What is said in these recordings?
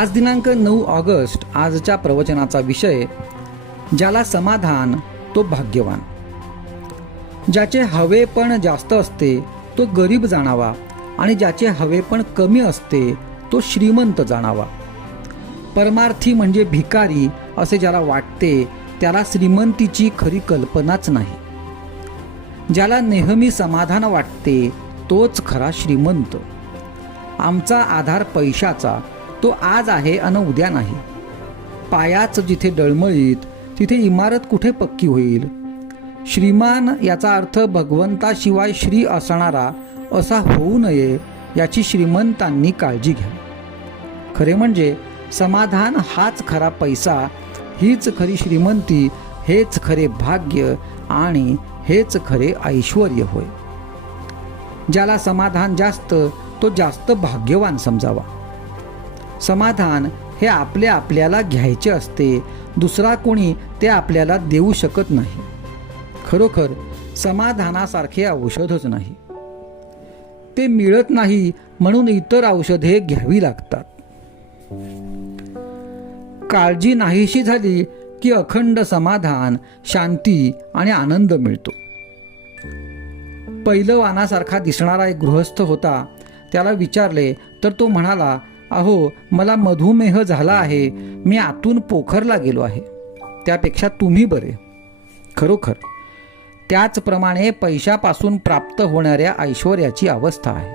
आज दिनांक 9 ऑगस्ट आजच्या प्रवचनाचा विषय, ज्याला समाधान तो भाग्यवान. ज्याचे हवे पण जास्त असते तो गरीब जाणावा आणि ज्याचे हवे पण कमी असते तो श्रीमंत जाणावा. परमार्थी म्हणजे भिकारी असे ज्याला वाटते त्याला श्रीमंतीची खरी कल्पनाच नाही. ज्याला नेहमी समाधान वाटते तोच खरा श्रीमंत. आमचा आधार पैशाचा तो आज आहे अन उद्या नाही. पायाच जिथे डळमळीत तिथे इमारत कुठे पक्की होईल. श्रीमान याचा अर्थ भगवंताशिवाय श्री असणारा असा होऊ नये याची श्रीमंतांनी काळजी घ्या. खरे म्हणजे समाधान हाच खरा पैसा, हीच खरी श्रीमंती, हेच खरे भाग्य आणि हेच खरे ऐश्वर्य होय. ज्याला समाधान जास्त तो जास्त भाग्यवान समजावा. समाधान हे आपल्याला घ्यायचे असते, दुसरा कोणी ते आपल्याला देऊ शकत नाही. खरोखर समाधानासारखे औषधच नाही. ते मिळत नाही म्हणून इतर औषधे घ्यावी लागतात. काळजी नाहीशी झाली की अखंड समाधान, शांती आणि आनंद मिळतो. पैलवानासारखा दिसणारा एक गृहस्थ होता. त्याला विचारले तर तो म्हणाला, अहो, मला मधुमेह झाला आहे, मी आतून पोखरला गेलो आहे, त्यापेक्षा तुम्ही बरे. खरोखर त्याचप्रमाणे पैशापासून प्राप्त होणाऱ्या ऐश्वर्याची अवस्था आहे.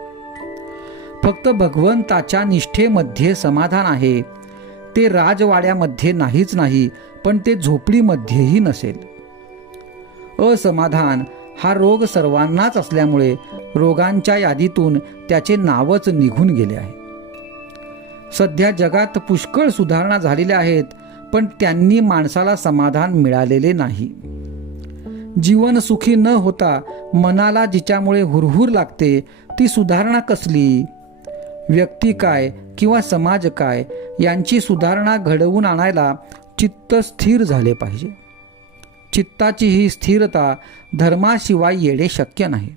फक्त भगवंताच्या निष्ठेमध्ये समाधान आहे. ते राजवाड्यामध्ये नाहीच नाही, पण ते झोपडीमध्येही नसेल. असमाधान हा रोग सर्वांनाच असल्यामुळे रोगांच्या यादीतून त्याचे नावच निघून गेले आहे. सध्या जगात पुष्कळ सुधारणा झालेल्या आहेत, पण त्यांनी माणसाला समाधान मिळालेले नाही. जीवन सुखी न होता मनाला जिच्यामुळे हुरहुर लागते ती सुधारणा कसली? व्यक्ती काय किंवा समाज काय यांची सुधारणा घडवून आणायला चित्त स्थिर झाले पाहिजे. चित्ताची ही स्थिरता धर्माशिवाय येणे शक्य नाही.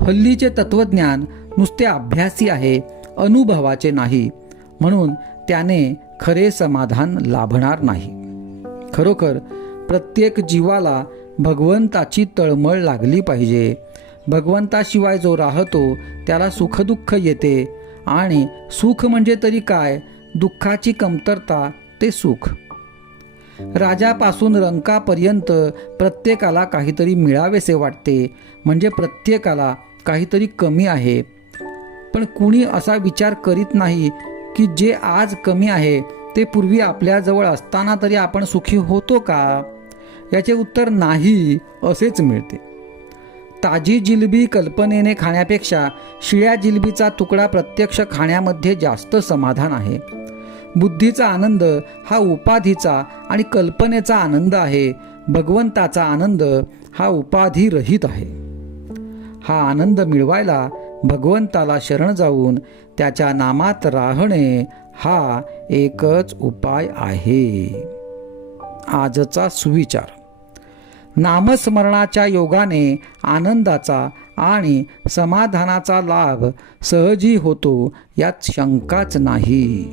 हल्लीचे तत्वज्ञान नुसते अभ्यासी आहे, अनुभवाचे नाही, म्हणून त्याने खरे समाधान लाभणार नाही. खरोखर प्रत्येक जीवाला भगवंताची तळमळ लागली पाहिजे. भगवंताशिवाय जो राहतो त्याला सुखदुःख येते, आणि सुख म्हणजे तरी काय? दुःखाची कमतरता ते सुख. राजापासून रंकापर्यंत प्रत्येकाला काहीतरी मिळावेसे वाटते, म्हणजे प्रत्येकाला काहीतरी कमी आहे. पण कुणी असा विचार करीत नाही की जे आज कमी आहे ते पूर्वी आपल्याजवळ असताना तरी आपण सुखी होतो का? याचे उत्तर नाही असेच मिळते. ताजी जिलबी कल्पनेने खाण्यापेक्षा शिळ्या जिलबीचा तुकडा प्रत्यक्ष खाण्यामध्ये जास्त समाधान आहे. बुद्धीचा आनंद हा उपाधीचा आणि कल्पनेचा आनंद आहे. भगवंताचा आनंद हा उपाधिरहित आहे. हा आनंद मिळवायला भगवंताला शरण जाऊन त्याच्या नामात राहणे हा एकच उपाय आहे. आजचा सुविचार: नामस्मरणाच्या योगाने आनंदाचा आणि समाधानाचा लाभ सहजी होतो, यात शंकाच नाही.